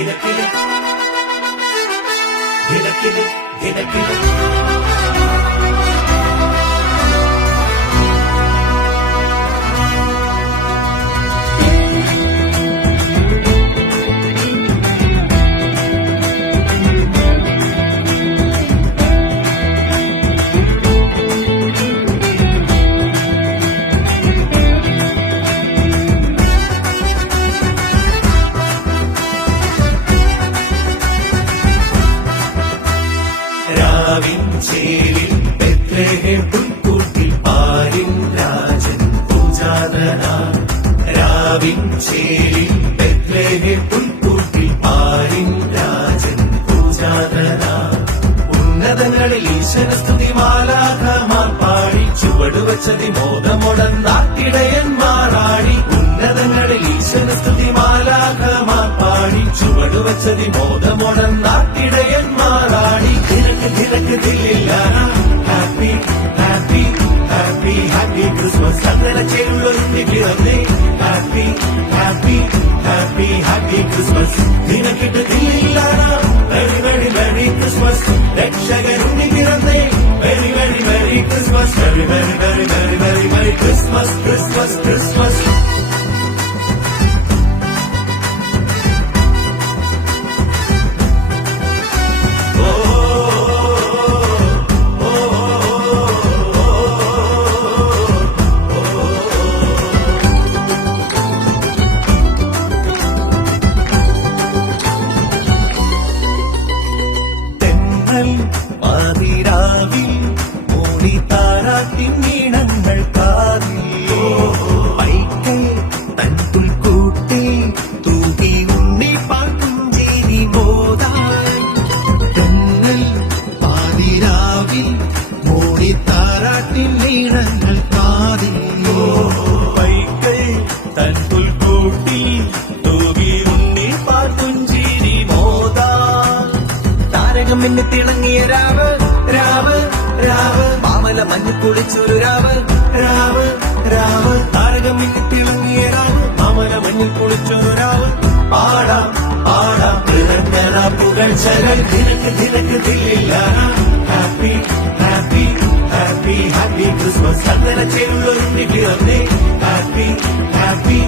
ദിനക്കിന് ദിനക്കിന് ദിനക്കിന് ചേരിൽ ബെത്ലഹേം പുൽക്കൂട്ടിൽ പാരിൻ രാജൻ പൂജാതനാം. രാവിൻ ചേരിൽ ബെത്ലഹേം പുൽക്കൂട്ടിൽ പാരിൻ രാജൻ പൂജാതനാം. ഉന്നതങ്ങളിൽ ഈശ്വരസ്തുതി മാലാഖമാർ പാടി ചുവടുവച്ചതി മോദമൊടന്നാട്ടിടയന്മാരാടി. ഉന്നതങ്ങളിൽ ഈശ്വരസ്തുതി മാലാഖമാർ പാടി ചുവടുവച്ചതി മോദമൊടന്നാട്ടിടയന്മാരാടി. ദിനക്ക് ദില്ലില്ല happy happy happy happy Christmas. അങ്ങനെ ചേരുള്ളൊരുങ്ങി പിറന്നേ happy happy happy happy Christmas. ദിനക്കിട്ട് ദില്ലില്ല വെരി വെരി വെരി ക്രിസ്മസ്. രക്ഷകരുണ്ണി പിറന്നേ very very very Christmas. Very very very very very very Christmas Christmas Christmas. പാതിരാവിൽ മൂടി താരാട്ടിൻ ഈണങ്ങൾ കാതിൽ വൈക്കൽ തൻ പുൽക്കൂട്ടിൽ തൂകി ഉണ്ണി പാട്ടുഞ്ചേരി മോതായി. തെന്നൽ പാതിരാവിൽ മൂടി താരാട്ടിൻ ഈണങ്ങൾ കാതിൽ വൈക്കൽ തൻ പുൽക്കൂട്ടിൽ തൂകി ഉണ്ണി പാട്ടുഞ്ചേരി മോതായി. താരകമെന്ന് തിളങ്ങിയ രാവ് രാവ് രാവ് മാമല മഞ്ഞ് കുളിച്ചൊരു രാവ് രാവ് രാവ്. താരകമെന്ന് തിളങ്ങിയ രാവ് മാമല മഞ്ഞിൽ കുളിച്ചൊരു രാവ്. പാടാം പാടാം നിറഞ്ഞ പുകഴ്ചകൾ. ദിനക്ക് ദിനക്ക് ദില്ലില്ല happy happy happy happy Christmas. അങ്ങനെ ചേരുള്ളൊരുങ്ങി പിറന്നേ happy happy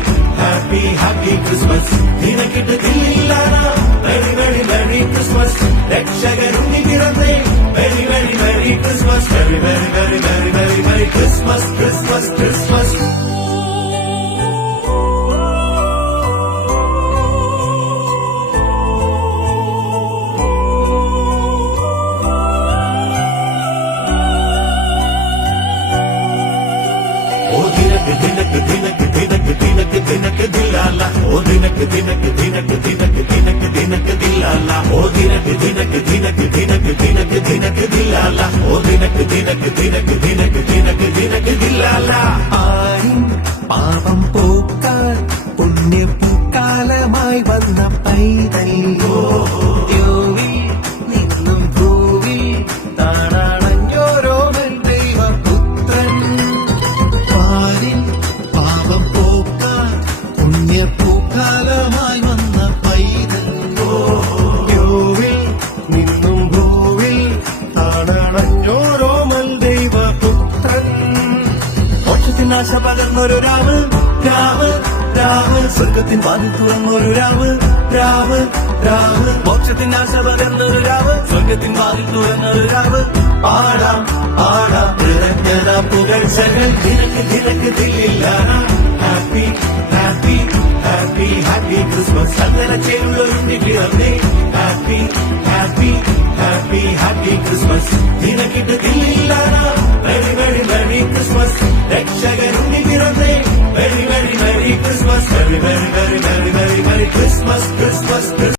happy happy Christmas. ദിനക്കിട്ട് ദില്ലില്ല വെരി വെരി വെരി ക്രിസ്മസ്. രക്ഷകരുണ്ണി പിറന്നേ very very very Christmas. Very very very very very very Christmas Christmas Christmas. ദിനക്ക് ദിനക്ക് ദിനക്ക് ദിനക്ക് ദിനക്ക് ദിനക്ക് ദില്ലാല. ഓ ദിനക്ക് ദിനക്ക് ദിനക്ക് ദിനക്ക് ദിനക്ക് ദിനക്ക് ദില്ലാല. ഓ ദിനക്ക് ദിനക്ക് ദിനക്ക് ദിനക്ക് ദിനക്ക് ദിനക്ക് ദില്ലാല. ഓ ദിനക്ക് ദിനക്ക് ദിനക്ക് ദിനക്ക് ദിനക്ക് ദിനക്ക് ദില്ലാല. ആരിൻ പാപം പോക്കാൻ പുണ്യപ്പൂക്കാലമായി വന്ന പൈതല്ലോ യോവിൽ നിന്നും ഭൂവിൽ താണാണഞ്ഞോരോ ദൈവപുത്രൻ. പാപം പോക്കാൻ പുണ്യപ്പൂക്കാലമായി വന്ന പൈതല്ലോ യോവിൽ നിന്നും ഭൂവിൽ താണണഞ്ഞോരോമൽ ദൈവപുത്രൻ. മോക്ഷത്തിനാശ പകർന്നൊരു രാവ് രാവ് രാവ്. സ്വർഗത്തിൻ വാതിൽ തുറന്നൊരു രാവ് രാവ് രാവ്. മോക്ഷത്തിനാശ പകർന്നൊരു രാവ് സ്വർഗത്തിൻ വാതിൽ തുറന്നൊരു രാവ്. പാടാം പാടാം നിറഞ്ഞ പുകഴ്ചകൾ. ദിനക്ക് ദിനക്ക് ദില്ലില്ല happy happy happy happy Christmas. അങ്ങനെ ചേരുള്ളൊരുങ്ങി പിറന്നേ happy happy happy happy Christmas. ദിനക്കിട്ട് ദില്ലില്ല